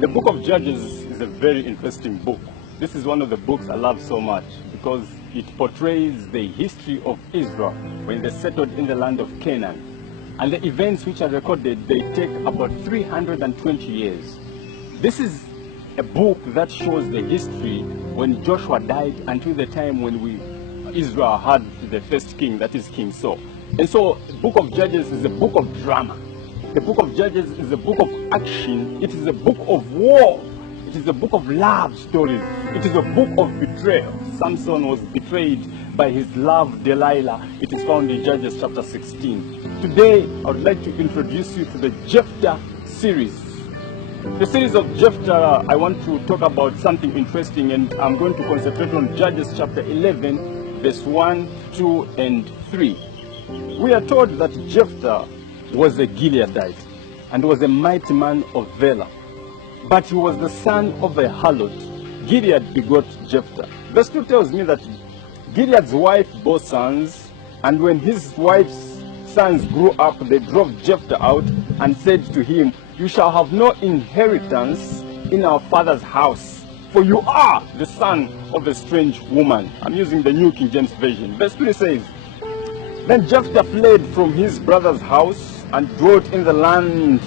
The book of Judges is a very interesting book. This is one of the books I love so much because it portrays the history of Israel when they settled in the land of Canaan. And the events which are recorded, they take about 320 years. This is a book that shows the history when Joshua died until the time when Israel had the first king, that is King Saul. And so the book of Judges is a book of drama. The book of Judges is a book of action. It is a book of war. It is a book of love stories. It is a book of betrayal. Samson was betrayed by his love Delilah. It is found in Judges chapter 16. Today, I would like to introduce you to the Jephthah series. The series of Jephthah, I want to talk about something interesting, and I'm going to concentrate on Judges chapter 11, verse 1, 2, and 3. We are told that Jephthah was a Gileadite and was a mighty man of valor, but he was the son of a harlot. Gilead begot Jephthah. Verse 2 tells me that Gilead's wife bore sons, and when his wife's sons grew up, they drove Jephthah out and said to him, "You shall have no inheritance in our father's house, for you are the son of a strange woman." I'm using the New King James Version. Verse 3 says, "Then Jephthah fled from his brother's house and dwelt in the land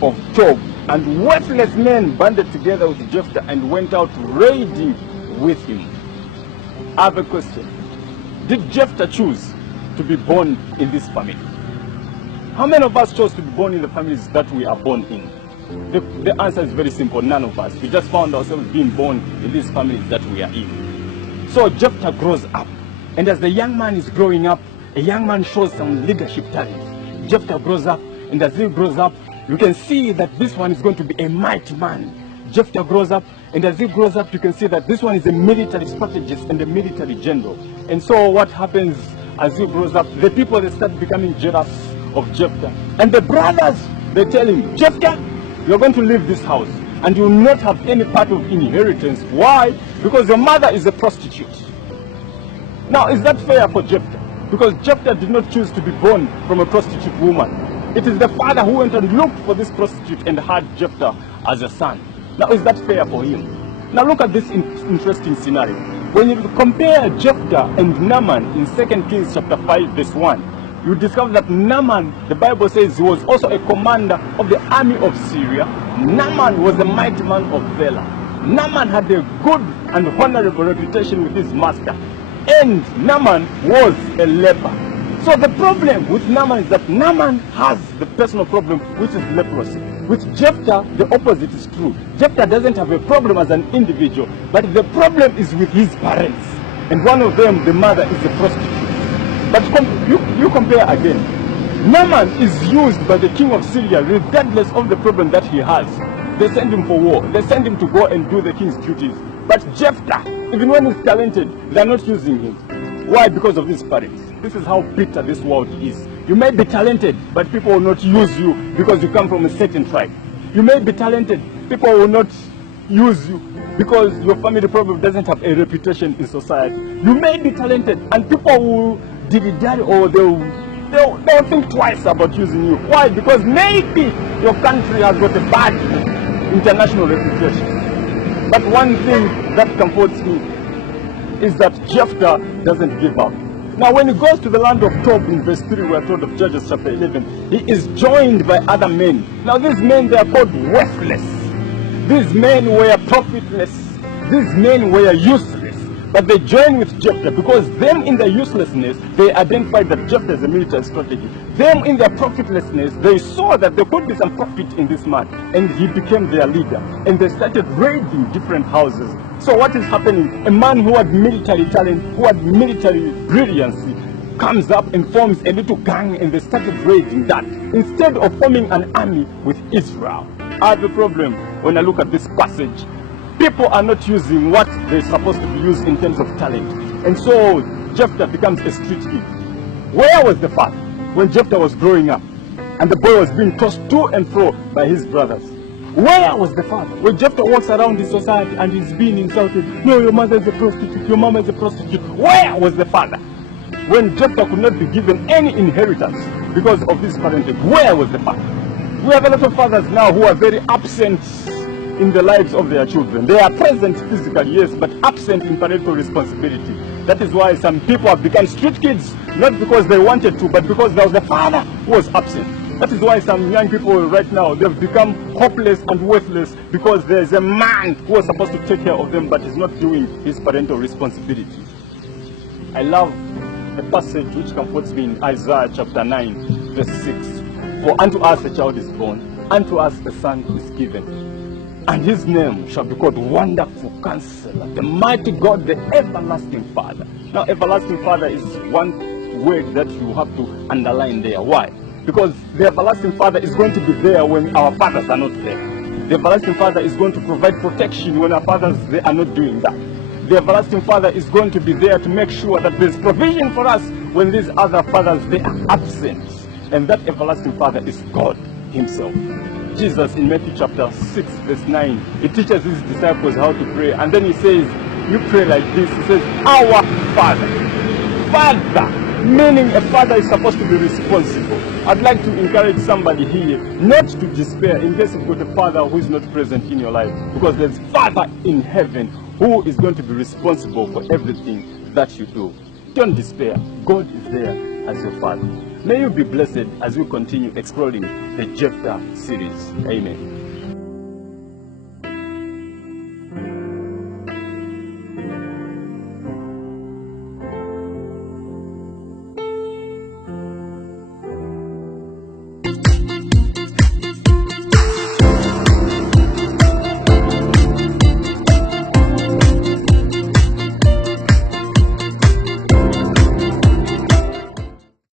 of Tob, and worthless men banded together with Jephthah and went out raiding with him." I have a question. Did Jephthah choose to be born in this family? How many of us chose to be born in the families that we are born in? The answer is very simple. None of us. We just found ourselves being born in these families that we are in. So Jephthah grows up, and as the young man is growing up, a young man shows some leadership talent. Jephthah grows up, and as he grows up, you can see that this one is going to be a mighty man. Jephthah grows up, and as he grows up, you can see that this one is a military strategist and a military general. And so what happens as he grows up, the people, they start becoming jealous of Jephthah. And the brothers, they tell him, "Jephthah, you're going to leave this house, and you will not have any part of inheritance." Why? Because your mother is a prostitute. Now, is that fair for Jephthah? Because Jephthah did not choose to be born from a prostitute woman. It is the father who went and looked for this prostitute and had Jephthah as a son. Now, is that fair for him? Now, look at this interesting scenario. When you compare Jephthah and Naaman in 2 Kings chapter 5, verse 1, you discover that Naaman, the Bible says, he was also a commander of the army of Syria. Naaman was a mighty man of valor. Naaman had a good and honorable reputation with his master. And Naaman was a leper. So the problem with Naaman is that Naaman has the personal problem, which is leprosy. With Jephthah, the opposite is true. Jephthah doesn't have a problem as an individual, but the problem is with his parents. And one of them, the mother, is a prostitute. But you compare again. Naaman is used by the king of Syria regardless of the problem that he has. They send him for war. They send him to go and do the king's duties. But Jephthah, even when he's talented, they're not using him. Why? Because of his parents. This is how bitter this world is. You may be talented, but people will not use you because you come from a certain tribe. You may be talented, people will not use you because your family probably doesn't have a reputation in society. You may be talented, and people will dilly-dally, or they'll think twice about using you. Why? Because maybe your country has got a bad international reputation. But one thing that comforts me is that Jephthah doesn't give up. Now, when he goes to the land of Tob in verse 3, we are told of Judges chapter 11, he is joined by other men. Now, these men, they are called worthless. These men were profitless. These men were useless. But they joined with Jephthah because them in their uselessness, they identified that Jephthah is a military strategy. Them in their profitlessness, they saw that there could be some profit in this man. And he became their leader. And they started raiding different houses. So what is happening? A man who had military talent, who had military brilliancy, comes up and forms a little gang, and they started raiding that instead of forming an army with Israel. I have a problem when I look at this passage. People are not using what they're supposed to be used in terms of talent. And so Jephthah becomes a street kid. Where was the father when Jephthah was growing up and the boy was being tossed to and fro by his brothers? Where was the father when Jephthah walks around in society and he's being insulted? "No, your mother is a prostitute, your mama is a prostitute." Where was the father when Jephthah could not be given any inheritance because of his parentage? Where was the father? We have a lot of fathers now who are very absent in the lives of their children. They are present physically, yes, but absent in parental responsibility. That is why some people have become street kids, not because they wanted to, but because there was a father who was absent. That is why some young people right now, they've become hopeless and worthless because there's a man who was supposed to take care of them, but is not doing his parental responsibility. I love a passage which comforts me in Isaiah chapter 9, verse 6. For unto us a child is born, unto us a son is given, and his name shall be called Wonderful Counselor, the Mighty God, the Everlasting Father. Now, Everlasting Father is one word that you have to underline there. Why? Because the Everlasting Father is going to be there when our fathers are not there. The Everlasting Father is going to provide protection when our fathers they are not doing that. The Everlasting Father is going to be there to make sure that there's provision for us when these other fathers they are absent. And that Everlasting Father is God Himself. Jesus in Matthew chapter 6 verse 9, He teaches His disciples how to pray. And then He says, you pray like this. He says, our Father. Father. Meaning a father is supposed to be responsible. I'd like to encourage somebody here not to despair in case you've got a father who is not present in your life. Because there's Father in heaven who is going to be responsible for everything that you do. Don't despair. God is there as your Father. May you be blessed as we continue exploring the Jephthah series. Amen.